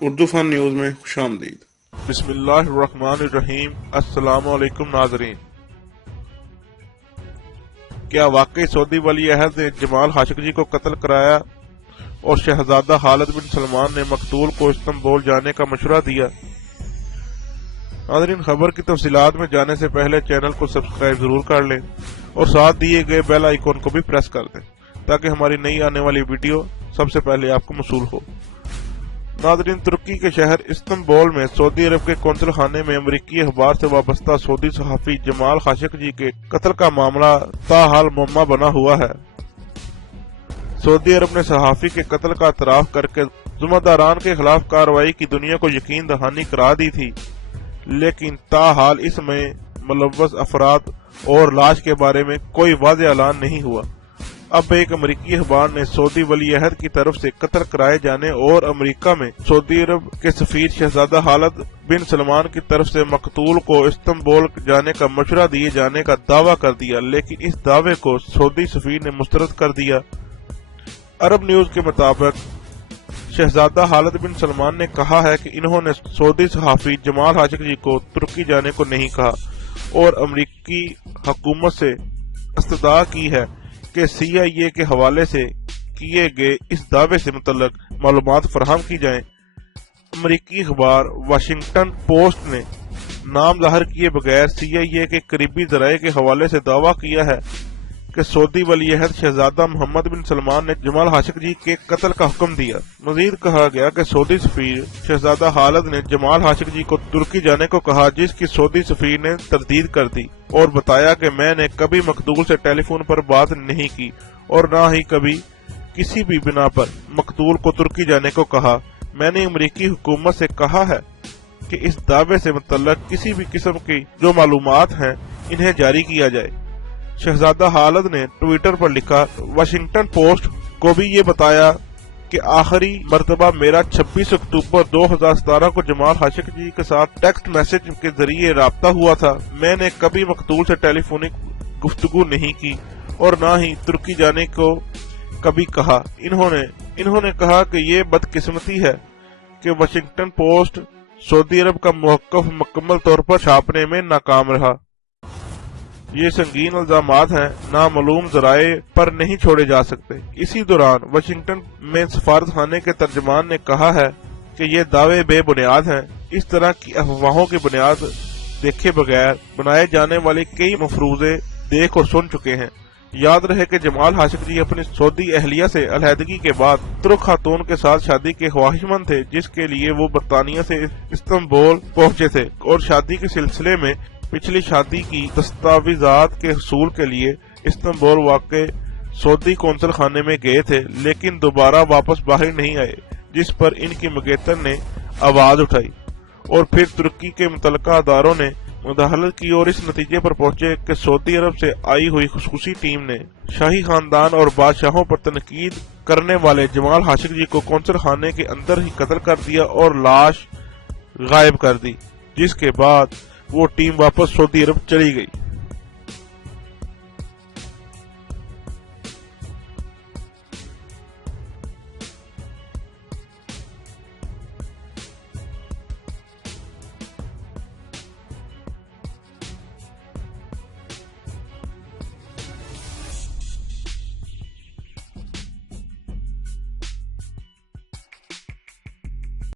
اردو فن news میں خوش آمدید۔ بسم اللہ الرحمن الرحیم۔ السلام علیکم ناظرین۔ کیا واقعی سعودی ولی عہد نے جمال خاشقجی کو قتل کرایا اور شہزادہ خالد بن سلمان نے مقتول کو استنبول جانے کا مشورہ دیا؟ ناظرین، خبر کی تفصیلات میں جانے سے پہلے چینل کو سبسکرائب ضرور کر لیں اور ساتھ دیے گئے بیل آئیکن کو بھی پریس کر دیں تاکہ ہماری نئی آنے والی ویڈیو سب سے پہلے آپ کو موصول ہو۔ ناظرین، ترکی کے شہر استنبول میں سعودی عرب کے قونصل خانے میں امریکی اخبار سے وابستہ سعودی صحافی جمال خاشقجی کے قتل کا معاملہ تاحال معمہ بنا ہوا ہے۔ سعودی عرب نے صحافی کے قتل کا اعتراف کر کے ذمہ داران کے خلاف کارروائی کی دنیا کو یقین دہانی کرا دی تھی، لیکن تاحال اس میں ملوث افراد اور لاش کے بارے میں کوئی واضح اعلان نہیں ہوا۔ اب ایک امریکی اخبار نے سعودی ولی عہد کی طرف سے قتل کرائے جانے اور امریکہ میں سعودی عرب کے سفیر شہزادہ خالد بن سلمان کی طرف سے مقتول کو استنبول جانے کا مشورہ دیے جانے کا دعویٰ کر دیا، لیکن اس دعوے کو سعودی سفیر نے مسترد کر دیا۔ عرب نیوز کے مطابق شہزادہ خالد بن سلمان نے کہا ہے کہ انہوں نے سعودی صحافی جمال خاشقجی کو ترکی جانے کو نہیں کہا اور امریکی حکومت سے استدعا کی ہے کہ CIA کے حوالے سے کیے گئے اس دعوے سے متعلق معلومات فراہم کی جائیں۔ امریکی اخبار واشنگٹن پوسٹ نے نام ظاہر کیے بغیر CIA کے قریبی ذرائع کے حوالے سے دعویٰ کیا ہے کہ سعودی ولی عہد شہزادہ محمد بن سلمان نے جمال خاشقجی کے قتل کا حکم دیا۔ مزید کہا گیا کہ سعودی سفیر شہزادہ خالد نے جمال خاشقجی کو ترکی جانے کو کہا، جس کی سعودی سفیر نے تردید کر دی اور بتایا کہ میں نے کبھی مقتول سے ٹیلی فون پر بات نہیں کی اور نہ ہی کبھی کسی بھی بنا پر مقتول کو ترکی جانے کو کہا۔ میں نے امریکی حکومت سے کہا ہے کہ اس دعوے سے متعلق کسی بھی قسم کی جو معلومات ہیں انہیں جاری کیا جائے۔ شہزادہ خالد نے ٹویٹر پر لکھا، واشنگٹن پوسٹ کو بھی یہ بتایا کہ آخری مرتبہ میرا 26 اکتوبر 2017 کو جمال خاشقجی کے ساتھ ٹیکسٹ میسج کے ذریعے رابطہ ہوا تھا۔ میں نے کبھی مقتول سے ٹیلی فونک گفتگو نہیں کی اور نہ ہی ترکی جانے کو کبھی کہا۔ انہوں نے کہا کہ یہ بدقسمتی ہے کہ واشنگٹن پوسٹ سعودی عرب کا موقف مکمل طور پر چھاپنے میں ناکام رہا۔ یہ سنگین الزامات ہیں، نامعلوم ذرائع پر نہیں چھوڑے جا سکتے۔ اسی دوران واشنگٹن میں سفارت خانے کے ترجمان نے کہا ہے کہ یہ دعوے بے بنیاد ہیں۔ اس طرح کی افواہوں کی بنیاد دیکھے بغیر بنائے جانے والے کئی مفروضے دیکھ اور سن چکے ہیں۔ یاد رہے کہ جمال خاشقجی اپنی سعودی اہلیہ سے علیحدگی کے بعد ترک خاتون کے ساتھ شادی کے خواہشمند تھے، جس کے لیے وہ برطانیہ سے استنبول پہنچے تھے اور شادی کے سلسلے میں پچھلی شادی کی دستاویزات کے حصول کے لیے استنبول واقع سعودی قونصل خانے میں گئے تھے، لیکن دوبارہ واپس باہر نہیں آئے، جس پر ان کی مگیتر نے آواز اٹھائی اور پھر ترکی کے متعلقہ اداروں نے مداخلت کی اور اس نتیجے پر پہنچے کہ سعودی عرب سے آئی ہوئی خصوصی ٹیم نے شاہی خاندان اور بادشاہوں پر تنقید کرنے والے جمال خاشقجی کو قونصل خانے کے اندر ہی قتل کر دیا اور لاش غائب کر دی، جس کے بعد وہ ٹیم واپس سعودی عرب چلی گئی۔